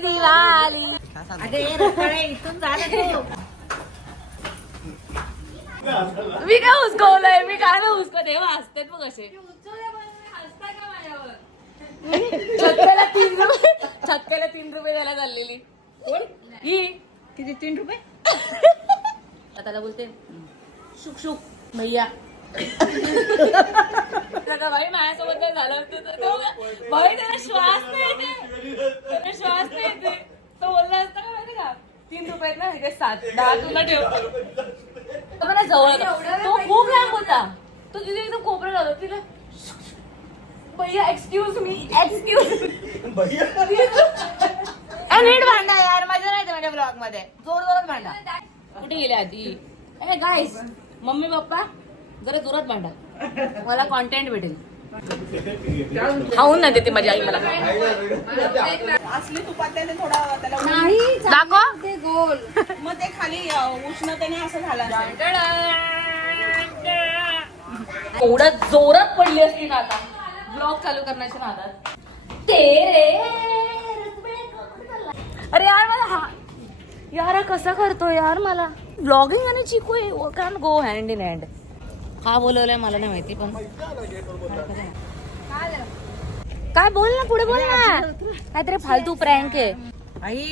दिवाळी. इथून झालं. मी काय हुसकवलंय, मी काय नाही हुसकत. हे हसतात मग असे. छक्क्याला 3 रुपये द्यायला चाललेली ही किती 3 रुपये. त्याला बोलते शुक शुक भैया. भाई माझ्यासोबत काय झालं होतं भाई, त्याला श्वास नाही येते, त्याला श्वास नाही येते. तो बोलला असता का माहिती का 3 रुपये ना, हे 7 10 तुला ठेव. मला जवळ तो खूप लांब होता, तो तिथे एकदम कोपऱ्यात होता. तिला भैया एक्सक्यूज मी, एक्सक्यूज नीट भांडा यार, मजा नाही माझ्या ब्लॉग मध्ये. जोर जोरात भांडा. कुठे गेले आधी गाईस? मम्मी पप्पा जरा जोरात भांडा, मला कॉन्टेंट भेटेल. खाऊन नाही देते माझी आई मला. असली तुपातले थोडा त्याला नाही दाखव ते गोल, मग ते खाली उष्णतेने असं झालं. एवढं जोरात पडली असती ना आता ब्लॉग चालू करण्याच्या नादात. अरे यार मला हा यार कसा करतो यार. मला ब्लॉगिंग आणि चिकू can go hand in hand. का बोलवलंय मला नाही माहिती, पण काय बोल ना, पुढे बोल ना. काहीतरी फालतू प्रँक आहे. आई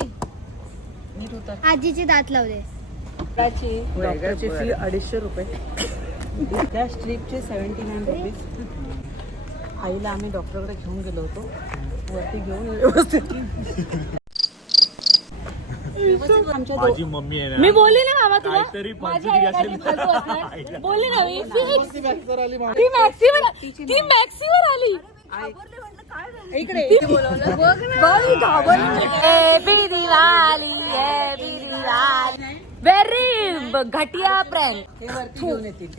आजीचे दात लावले. डॉक्टरची फी 250 रुपये, त्या स्ट्रीपचे 79 रुपीज. आईला आम्ही डॉक्टरकडे घेऊन गेलो होतो, वरती घेऊन व्यवस्थित. माझी मम्मी आहे ना, मी बोलली ना मामा तुला, काहीतरी माझी पंचवीस आई काहीतरी असेल. फालतू असणार. बोलली ना मी ती मॅक्सीवर आली इकडे. व्हेरी घटिया प्रँक. हे वरती घेऊन येतील.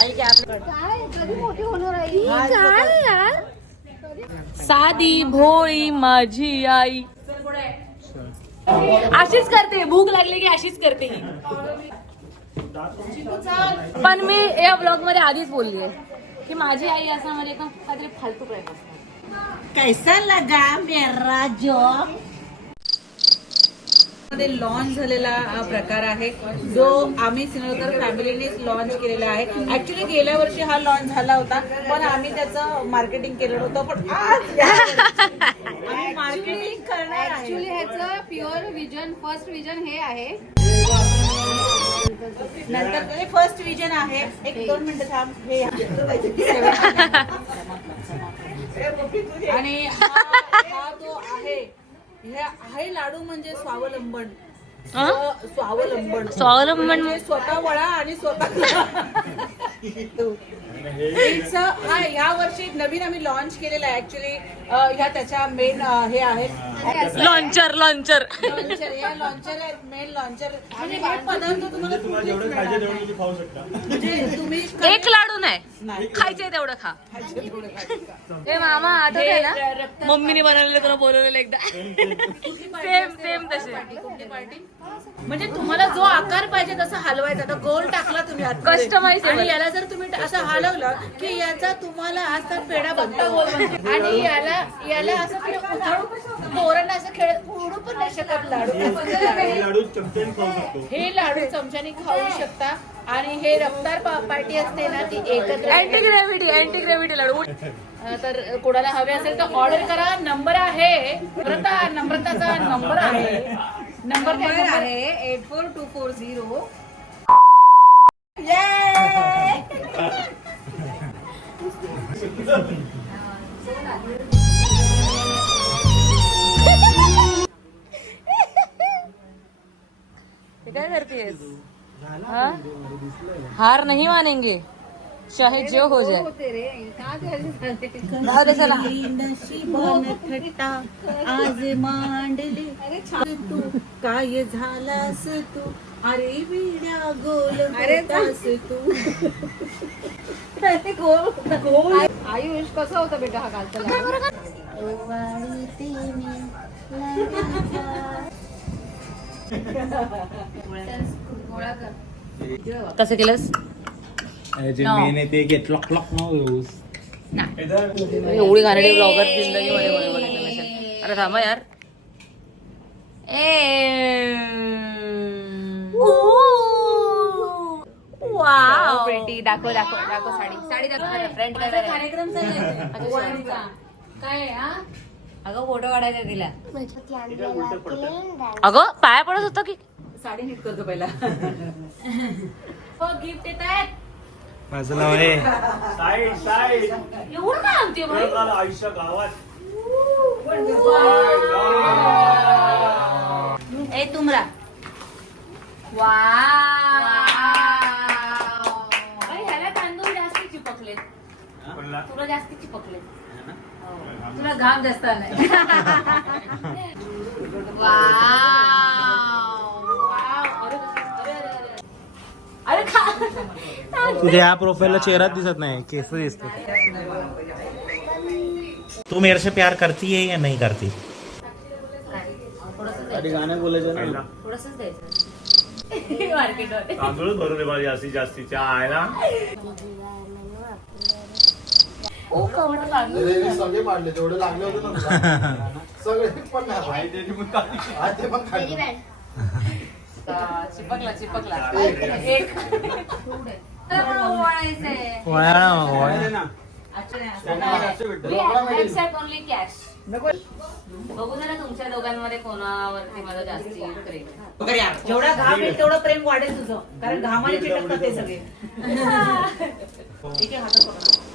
आई काय आपलं काय कधी मोठी होणार आहे यार. साधी भोळी माझी आई अशीच करते. भूक लागली की अशीच करते ही. पण मी या ब्लॉग मध्ये आधीच बोलली आहे की माझी आई असं म्हणजे काहीतरी फालतू प्रयत्न असतात. कैसा लगा मेरा जॉब मध्ये लॉन्च झालेला हा प्रकार आहे, जो आम्ही सिनोकर फॅमिलीनेच लॉन्च केलेला आहे. ऍक्च्युली गेल्या वर्षी हा लॉन्च झाला होता, पण आम्ही त्याचं मार्केटिंग केलं होतं. पण आज आम्ही मार्केटिंग करणार आहे. ऍक्च्युली ह्याचं प्युअर विजन, फर्स्ट विजन हे आहे. नंतर ते फर्स्ट विजन आहे. 1-2 मिनिटं थांब. हे आणि हा तो आहे, हे आहे लाडू म्हणजे स्वावलंबन. स्वावलंबन म्हणजे स्वतः वळा आणि स्वतः. हा ह्या वर्षी नवीन आम्ही लॉन्च केलेला आहे. ऍक्च्युली ह्या त्याच्या मेन हे आहेत लॉन्चर लॉन्चर या लॉन्चर आहेत, मेन लॉन्चर. म्हणजे हे पदार्थ तुम्हाला जेवढं खायचं तेवढं तुम्ही खाऊ शकता. म्हणजे तुम्ही एक लाडू नाही खायचंय तेवढं खा. ए मामा आठवतंय ना मम्मीने बनवलेलं तुला बोलवलेलं एकदा. सेम तसे. म्हणजे तुम्हाला जो आकार पाहिजे तसा हलवायचा. आता गोल टाकला तुम्ही Customize आणि याला जर तुम्ही असं हलवलं की याचा तुम्हाला असा पेढा बनतो. आणि याला असं तुम्ही उधळून पोरांना असं खेळ उडू पण नाही शकत लाडू. लाडू चमच्याने खाऊ शकतो. हे लाडू चमच्याने खाऊ शकता. आणि हे रफ्तार पार्टी असते ना, ती एकत्र. अँटी ग्रॅव्हिटी लाडू. तर कोणाला हवे असेल तर ऑर्डर करा. नंबर आहे नम्रताचा नंबर आहे. नंबर आहे 84240. काय करतेस? हार नहीं मानेंगे चाहे जो हो जाए. थट्टा आज मांडली तू काय झालास तू. अरे विड्या गोल तू. गोल आयुष कसा होता बेटा हा कालचा? कसं केलंस? जे मेन आहे ते गेट लॉक लॉक न एवढी घाणेरडी ब्लॉगर जिंदगीमध्ये कोणी बघितलं नसेल. अरे थांबा यार. वाव प्रिटी दाखव दाखव दाखव साडी साडी दाखव फ्रेंड कार्यक्रम काय अगं फोटो काढायचा तिला अगं पाया पडत होतं की साडी नीट करतो पहिला. हो गिफ्ट येत आहेत. माझं नाव आहे साई साई एवढं काय आणते बाई? आयुष्य गावात ए तुमरा ह्याला तांदूळ जास्त चिपकलेत. तुला जास्त चिपकलेत. तुला घाम जास्त आलाय. अरे तुझ्या या प्रोफाइलला चेहरा दिसत नाही, केस दिसते. तू मेरे से प्यार करती है या नहीं करती? गाणं बोलायचं ना. थोडंसंच द्यायचं मार्केटमध्ये. तांदूळच भरून दे मला जास्तीत जास्तीच्या आयला. सगळे पाडले तेवढे लागले होते ना सगळे पण चिपकला चिपकला. Only cash. बघू जरा तुमच्या दोघांमध्ये कोणावरती मला जास्ती प्रेम आहे. जेवढा घाम येईल तेवढं प्रेम वाढेल तुझं, कारण घामाने चिटकतात ते सगळे. एक हातात पकडा.